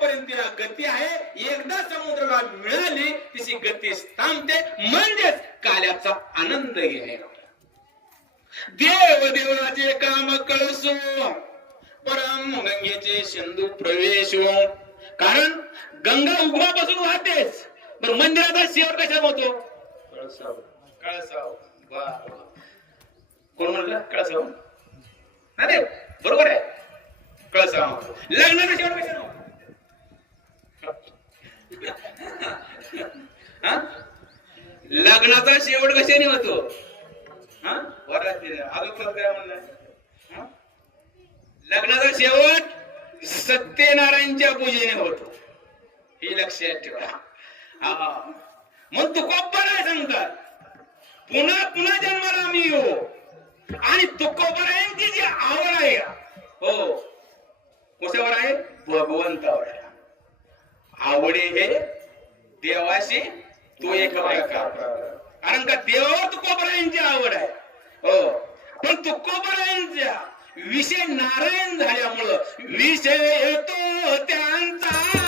जोपर्यंत तिला गती आहे एकदा समुद्राला मिळाली तिची गती थांबते म्हणजेच काल्याचा आनंद आहे देव देवाचे काम कळसो. परम गंगेचे सिंधू प्रवेश हो. कारण गंगा उगमापासून वाहतेच. पण मंदिराचा शेवट कशा होतो? कळसाव. कोण म्हणलं कळसाव? अरे बरोबर आहे. कळसाव. लग्नाचा शेवट कशा हा? लग्नाचा शेवट कशाने होतो? हा? अजून काय लग्नाचा शेवट सत्यनारायणच्या पूजेने होतो. ही लक्षात ठेवा. हा. मग तू कोपराय सांगतात पुन्हा पुन्हा जन्माला आम्ही येऊ. आणि तुकोबरायांची जी आवड आहे? हो. कशावर आहे? भगवंतावर आहे. आवडे हे देवाशी तू एक प्रकार कारण का देवावर तुकोबरायांची आवड आहे. हो. पण तुकोबरायांच्या विषय नारायण झाल्यामुळं विषय येतो त्यांचा.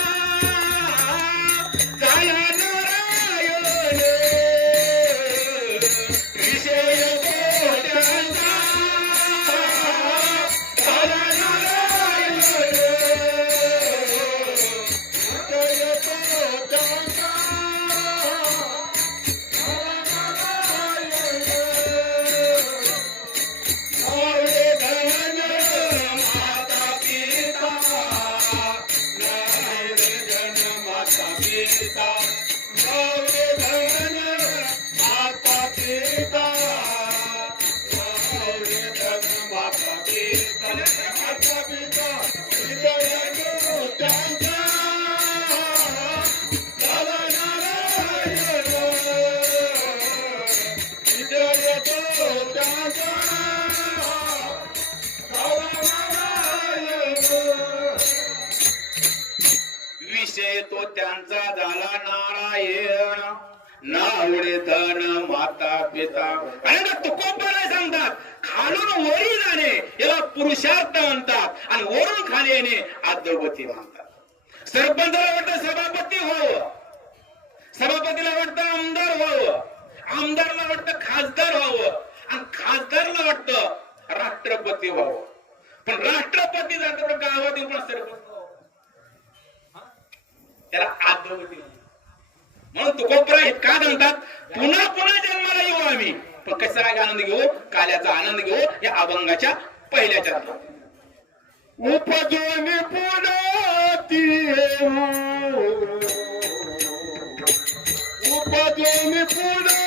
नावडे धन माता पिता आणि तुकोबाला सांगतात खालून वरी जाणे याला पुरुषार्थ म्हणतात. आणि वरून खाली येणे अद्यवती म्हणतात. सरपंचाला वाटतं सभापती हो. सभापतीला वाटतं आमदार व्हावं आमदारला वाटतं खासदार व्हावं आणि खासदारला वाटतं राष्ट्रपती व्हावं पण राष्ट्रपती जातो गावात येऊन सरपंच त्याला आद्यवती म्हणतात. म्हणून तुकोबरा हे का म्हणतात पुन्हा पुन्हा जन्माला येऊ आम्ही. पण कसा आनंद घेऊ? काल्याचा आनंद घेऊ? या अभंगाच्या पहिल्या चरणात. उपजोनी पुनाती उपजोनी पुनाती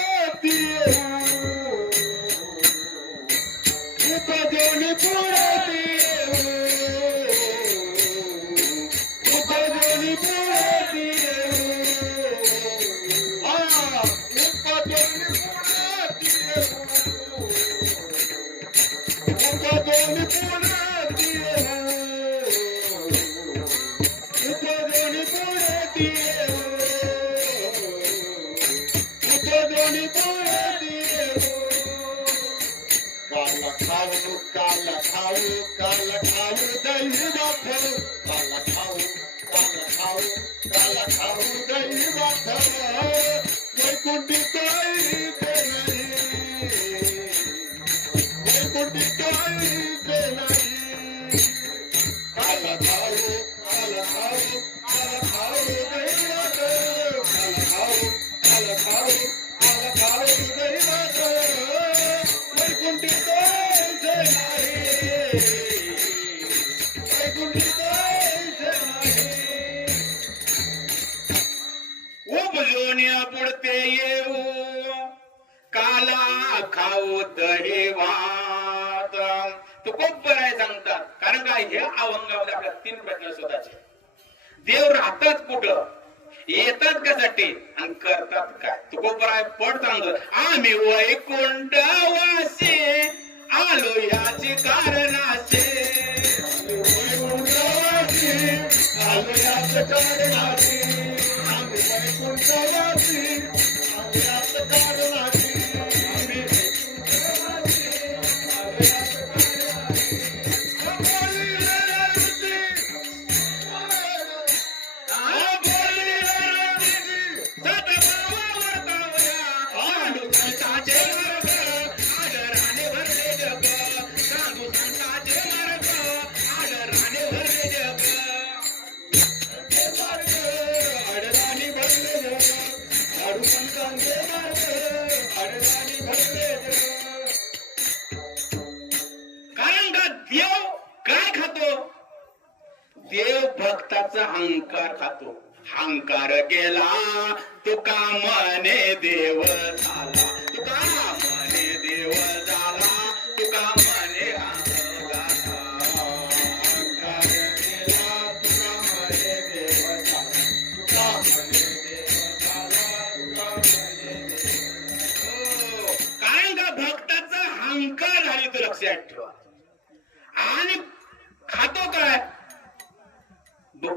भक्ताचा हंकार खातो. हंकार गेला तुका मने देव झाला.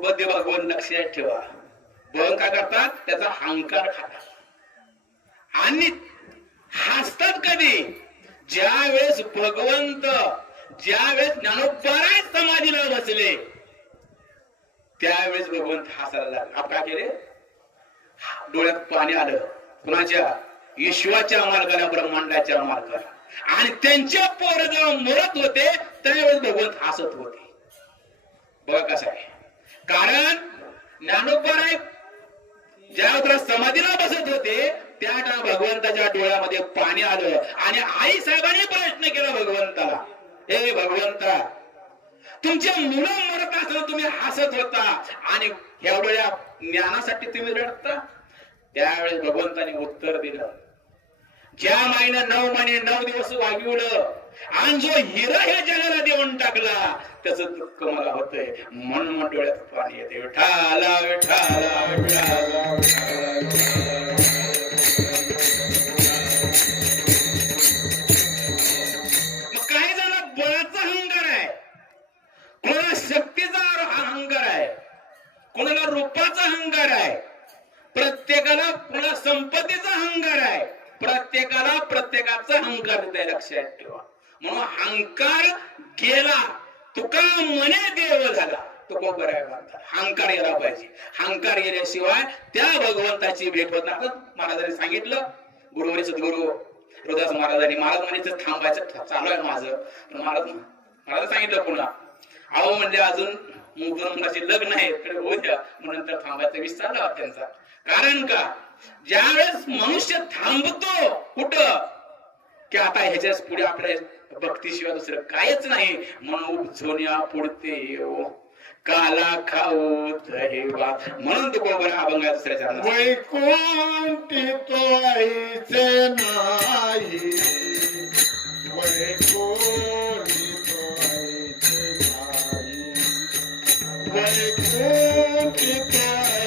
बुद्ध भगवान लक्षात ठेवा. भगवान काय करतात? त्याचा हंकार खातात. आणि हसतात कधी? ज्या वेळेस भगवंत ज्या वेळेस ज्ञानोपराय समाधीला बसले त्यावेळेस भगवंत हसायला लागला. आपण काय केले? डोळ्यात पाणी आलं. कुणाच्या? ईश्वराच्या मार्गाला ब्रह्मांडाच्या मार्गाला. आणि त्यांच्या पोर जेव्हा मरत होते त्यावेळेस भगवंत हसत होते. बघा कसं आहे. कारण ज्ञानोपराय ज्या वेळेला समाधीला बसत होते त्या भगवंताच्या डोळ्यामध्ये पाणी आलं आणि आई साहेबांनी प्रश्न केला भगवंताला. हे भगवंता तुमच्या मुलं मरत असताना तुम्ही हसत होता आणि एवढ्या ज्ञानासाठी तुम्ही रडता? त्यावेळेस भगवंताने उत्तर दिलं ज्या माईनं नऊ महिने नऊ दिवस वागिवलं आणि जो हिरा ह्या जगाला देऊन टाकला त्याच दुःख मला होतंय. म्हणून मग डोळ्यात पाणी येते विठाला विठाला विठाला मग काही जण बळाचा अहंकार आहे. कोणाला शक्तीचा अहंकार आहे. कोणाला रूपाचा अहंकार आहे. प्रत्येकाला कोणा संपत्तीचा अहंकार आहे. प्रत्येकाला प्रत्येकाचा अहंकार आहे लक्षात ठेवा. म्हणून अहंकार गेला तुका मने देव झाला. तुका बराय अहंकार गेला पाहिजे. अहंकार गेल्याशिवाय त्या भगवंताची भेट होत नाही. महाराजांनी सांगितलं गुरुवारी सद्गुरु रोदास महाराजांनी महाराज म्हणायचं थांबायचं चालू आहे माझं. महाराज महाराज सांगितलं पुन्हा अहो म्हणजे अजून मुलाचे लग्न आहे तर होत्या म्हणून तर थांबायचा विस्तार त्यांचा. कारण का? ज्यावेळेस मनुष्य थांबतो कुठं? की आता ह्याच्याच पुढे आपल्या भक्तीशिवाय दुसरं कायच नाही. म्हणून झोन्या पुढते येऊ हो. काला खाऊ दहेवा म्हणून तो गोबर अभंग आहे दुसऱ्या चरणात. वैकुंठी तो ऐसे नाही. वैकुंठी तो ऐसे नाही. वैकुंठी तो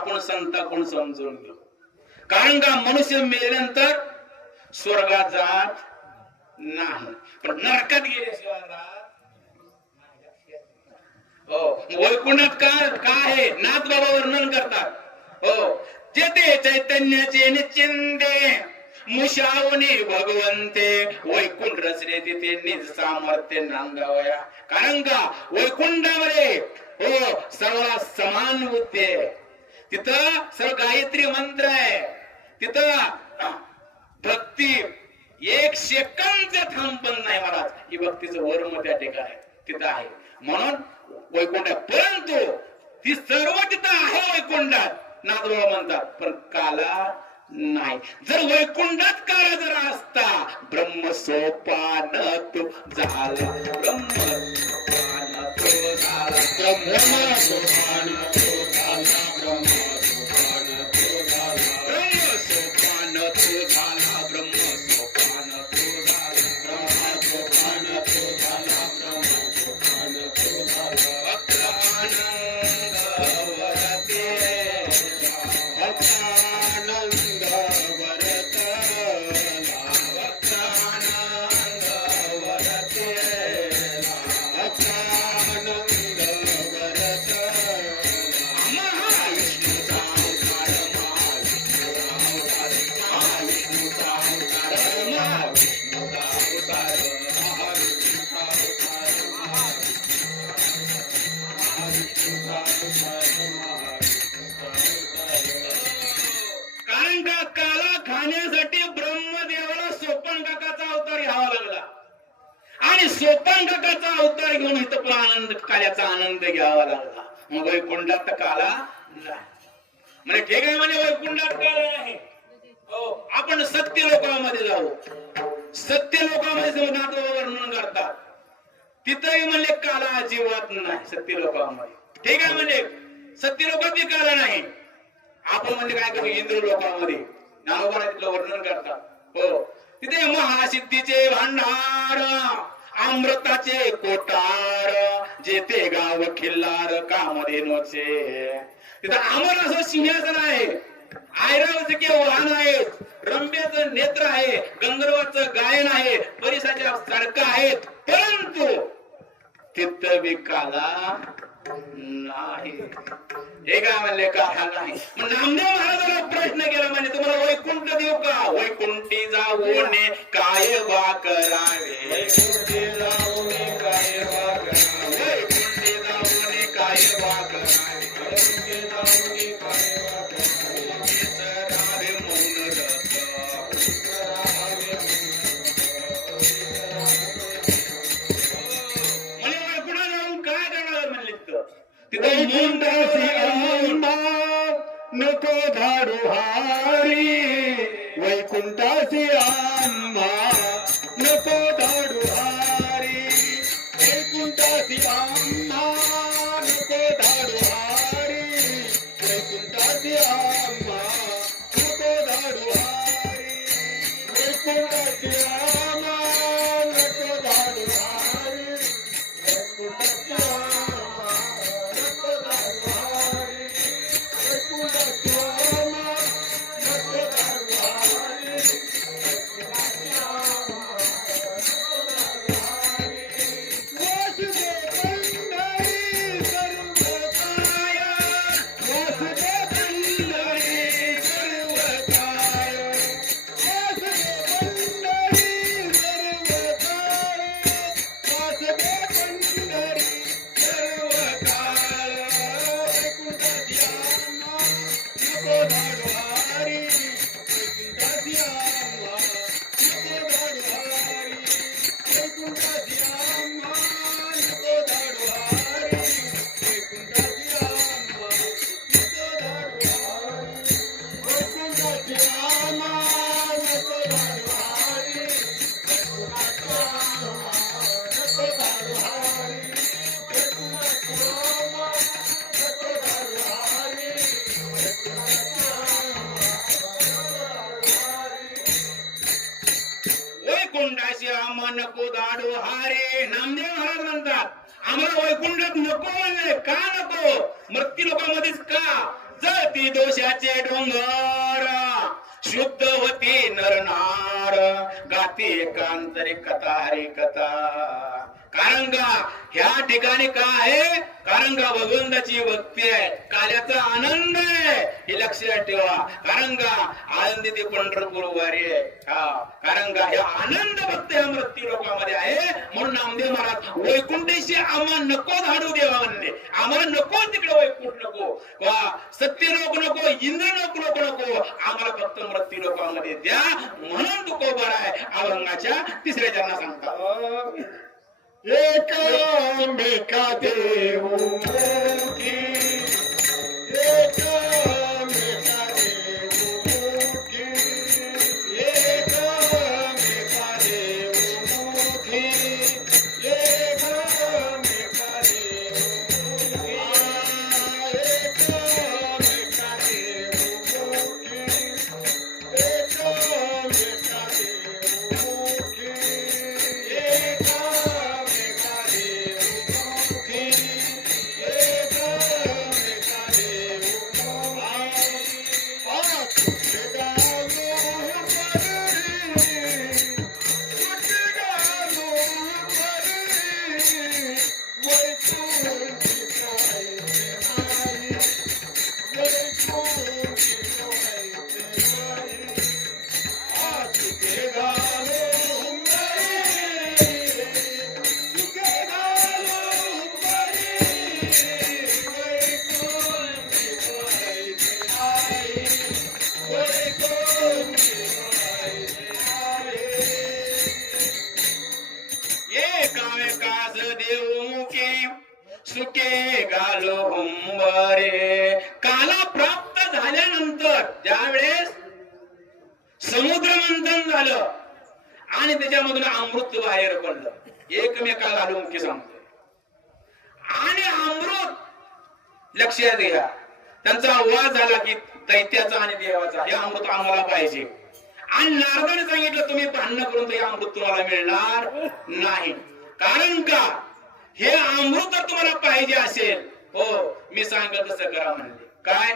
आपण संताकडून समजून घेऊ. कारण का मनुष्य मेल्यानंतर स्वर्गात जात नाही. पण नरकात गेल्याशिवाय हो, वैकुंठात काय काय आहे? नाथ बाबा वर्णन करतात. हो जेथे चैतन्याचे निश्चिंदे मुशावने भगवंते वैकुंठ रचले तिथे निज सामर्थ्य नांदावया. कारण का? वैकुंठामध्ये हो सर्व समान होते. तिथं सर्व गायत्री मंत्र आहे. तिथं भक्ती एक सेकंद थांबन नाही महाराज. ही भक्तीचं वर्म त्या ठिकाणी तिथं आहे. म्हणून वैकुंठ परंतु ती सर्व तिथं आहे वैकुंठात. नादोबा म्हणतात पण काला नाही. जर वैकुंठात काला जर असता ब्रह्म सोपान तो झाला. ब्रह्म सोपान तो झाला. ब्रह्मा सोपान तो झाला काल्याचा आनंद घ्यावा लागला. मग वैकुंठात काला नाही. म्हणजे ठीक आहे म्हणजे वैकुंठात काला आहे हो, आपण सत्य लोकांमध्ये जाऊ. सत्य लोकांमध्ये समजण्याचं वर्णन करतात तिथंही म्हणले काला अजिबात नाही सत्य लोकांमध्ये. ठीक आहे म्हणजे सत्य लोकात बी काला नाही. आपण म्हणजे काय करू इंद्र लोकांमध्ये. ज्ञानोबा तिथलं वर्णन करतात हो. तिथे महासिद्धीचे भांडार. अमृताचे कोटार जेथे गाव खिल्लार कामधेनोचे तिथं अमर असं सिंहासन आहे. ऐरावचे वाहन आहेत. रम्याचं नेत्र आहे. गंधर्वाचं गायन आहे. परिसाच्या सारखं आहेत. परंतु तिथं विकाला हे काय म्हणले का हा नाही म्हणजे नामदेव महाराजाला प्रश्न केला म्हणजे तुम्हाला वैकुंठ देऊ का? वैकुंठी जाऊने काय बा करावे वैकुंठी जाऊने काय बा आम्हाला नको म्हणले का नको? मृत्यू लोकांमध्येच का? जळती दोषाचे डोंगर. एकांतरी कथा हरी कथा. कारण का ह्या ठिकाणी काय आहे? कारण का भगवंताची भक्ती आहे. काल्याचा आनंद आहे. हे लक्षात ठेवा. कारण का आनंदी ते पंढरपूर वारी आहे. हा कारण का ह्या आनंद भक्त ह्या मृत्यू लोकांमध्ये आहे. म्हणून नामदेव महाराज वैकुंठेशी आम्हाला नको धाडू देवा म्हणले. आम्हाला नको तिकडे वैकुंठ नको. वा सत्य लोक नको इंद्र लोक लोक नको. आम्हाला फक्त मृत्यू लोकांमध्ये द्या. म्हणून तू कोबर आहे अभंगाच्या तिसऱ्या चरणा सांगता एकामेका देऊ एका सुके गालो हुंबरे काला प्राप्त झाल्यानंतर ज्यावेळेस समुद्र मंथन झालं आणि त्याच्यामधून अमृत बाहेर पडलं. एकमेकाला घालून मुखी आणि अमृत लक्षात घ्या. त्यांचा वाद झाला की दैत्याचा आणि देवाचा. हे अमृत आम्हाला पाहिजे. आणि नारदाने सांगितलं तुम्ही भांडण करून तर हे अमृत तुम्हाला मिळणार नाही. कारण का? हे अमृत जर तुम्हाला पाहिजे असेल. हो मी सांगत तसं करा म्हणले काय?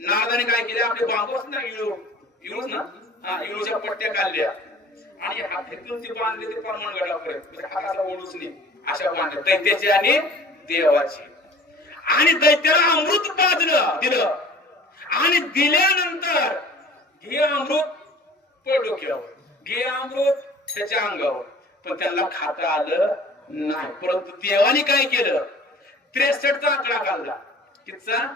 नारदाने काय केले? आपले बांबूच ना इळू. इळूच ना? हा इळूच्या पट्ट्या काढल्या. आणि हातीतून ते बांधले ते प्रमाण गडापर्यंत. म्हणजे हाताला ओढूच नाही. अशा बांधल्या. दैत्याचे आणि देवाचे. आणि दैत्याला अमृत पाजलं दिलं. आणि दिल्यानंतर घे अमृत पड डोक्यावर घे अमृत त्याच्या अंगावर. पण त्यांना खाता आलं नाही. परंतु देवाने काय केलं? त्रेसष्टचा आकडा काढला. कितचा?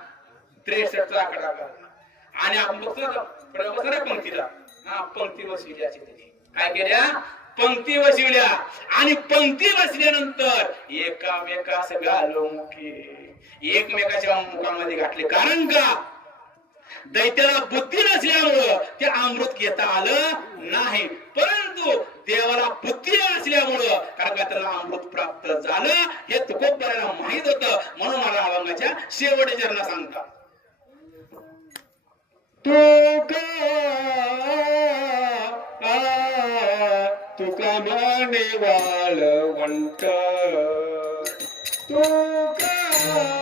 त्रेसष्टचा आकडा काढला. आणि आपण बघतो ना पंक्तीला. हा पंक्ती बसविली अशी त्याने. काय केल्या? पंक्ती बसविल्या. आणि पंक्ती बसल्यानंतर एकामेकास घालो मुखी एकमेकाच्या मुखामध्ये घातले. कारण का? दैत्याला बुद्धी नसल्यामुळं ते अमृत घेता आलं नाही. परंतु देवाला भक्ती असल्यामुळं कारण का त्याला अमृत प्राप्त झालं. हे तुकोबराला माहीत होत. म्हणून मला अभंगाच्या शेवटच्या चरणा सांगतात तुका तुका माने वाळवंट. तुका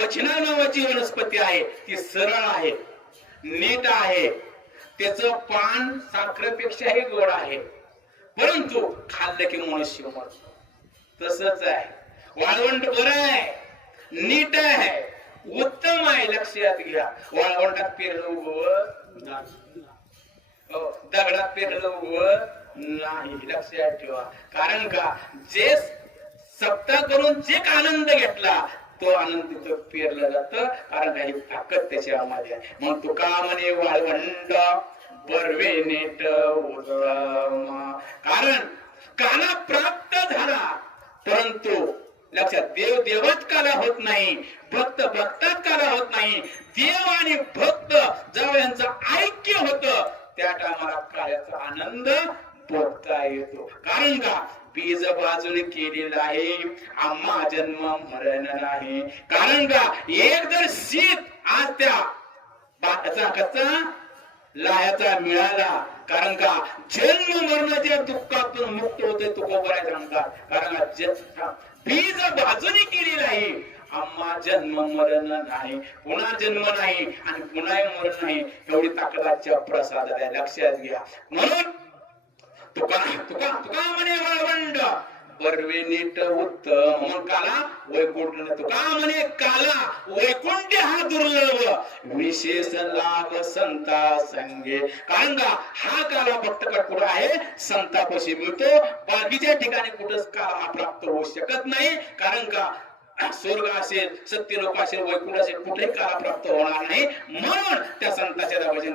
पचना नावाची वनस्पती आहे ती सरळ आहे नीट आहे. त्याच पान साखरेपेक्षाही गोड आहे. परंतु खाल्लं की मनुष्य मरतो तसच आहे. वाळवंट बरं आहे नीट आहे. उत्तम आहे लक्षात घ्या. वाळवंटात पेरलं उगवत हो, दगडात पेरलं उगवत नाही. लक्षात ठेवा. कारण का? जे सप्ताह करून जे आनंद घेतला तो आनंद तिथं पेरला जात कारण काही ताकद त्याच्यामध्ये आहे. मग तुका म्हणे वाळवंट बर्वे नेट कारण काला प्राप्त झाला. परंतु लक्षात देव देवात काला होत नाही. भक्त भक्तात काला होत नाही. देव आणि भक्त जेव्हा यांचं ऐक्य होत त्या टायमाला कार्याचा आनंद भोगता येतो. कारण का? बीज बाजून केलेलं आहे. आम्हा जन्म मरण नाही. कारण का एक जर शीत आज त्या बाचा कच्चा लायाचा मिळाला. कारण का जन्म मरणाच्या दुःखातून मुक्त होते तुकोबराय सांगतात. कारण बीज बाजूने केलेलं आहे. आम्हा जन्म मरण नाही. पुन्हा जन्म नाही आणि पुन्हा मरण नाही. एवढी ताकदाच्या प्रसादाला लक्षात घ्या. म्हणून तुका तुका तुका म्हणे वाळवंड बर्वे नीट उत्तम. म्हणून काला वैकुंठ तुका म्हणे काला वैकुंठ हा दुर्लभ. विशेष लाभ संता संगे. कारण का हा काला फक्त कुठं आहे? संतापाशी मिळतो. बाकीच्या ठिकाणी कुठंच काला प्राप्त होऊ शकत नाही. कारण का स्वर्ग असेल सत्य लोक असेल वैकुंठ असेल कुठेही काला प्राप्त होणार नाही. म्हणून त्या संताच्या दाबाजन